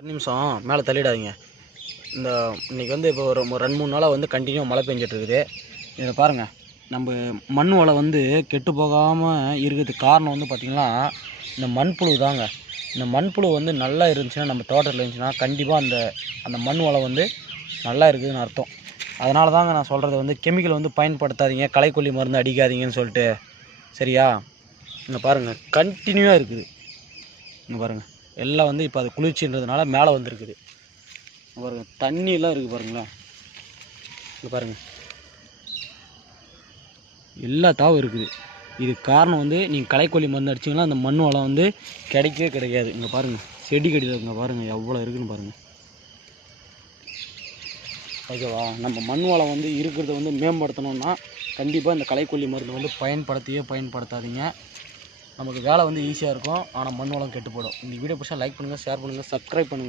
ஒரு நிமிஷம் மேலே தள்ளிடாதீங்க. இன்றைக்கி வந்து இப்போ ஒரு 2-3 நாளாக வந்து கண்டினியூ மழை பெஞ்சிட்டு இருக்குது. இதை பாருங்கள், நம்ம மண் வளம் வந்து கெட்டு போகாமல் இருக்கிறதுக்கு காரணம் வந்து பார்த்திங்கன்னா இந்த மண்புழு தாங்க. இந்த மண்புழு வந்து நல்லா இருந்துச்சுன்னா, நம்ம தோட்டத்தில் இருந்துச்சுன்னா கண்டிப்பாக அந்த மண் வளம் வந்து நல்லா இருக்குதுன்னு அர்த்தம். அதனால தாங்க நான் சொல்கிறது வந்து கெமிக்கல் வந்து பயன்படுத்தாதீங்க, களைக்கொல்லி மருந்து அடிக்காதீங்கன்னு சொல்லிட்டு. சரியா? இங்கே பாருங்கள், கண்டினியூவாக இருக்குது. இங்கே பாருங்கள், எல்லாம் வந்து இப்போ அது குளிர்ச்சின்றதுனால மேலே வந்துருக்குது. பாருங்கள், தண்ணியெல்லாம் இருக்குது பாருங்களேன். இங்கே பாருங்கள், எல்லா தாவும் இருக்குது. இதுக்கு காரணம் வந்து நீங்கள் களைக்கொல்லி மருந்து அடிச்சிங்கன்னா அந்த மண் வளம் வந்து கிடைக்கவே கிடைக்காது. இங்கே பாருங்கள், செடி கடியில் இருக்குங்க பாருங்கள், எவ்வளோ இருக்குதுன்னு பாருங்கள். ஓகேவா? நம்ம மண் வளம் வந்து இருக்கிறத வந்து மேம்படுத்தணும்னா கண்டிப்பாக இந்த களைக்கொல்லி மருந்து வந்து பயன்படுத்தாதீங்க. நமக்கு வேலை வந்து ஈஸியாக இருக்கும், ஆனால் மண் வளம் கெட்டு போடும். இந்த வீடியோ பிடிச்சா லைக் பண்ணுங்கள், ஷேர் பண்ணுங்கள், சப்ஸ்கிரைப் பண்ணுங்கள்.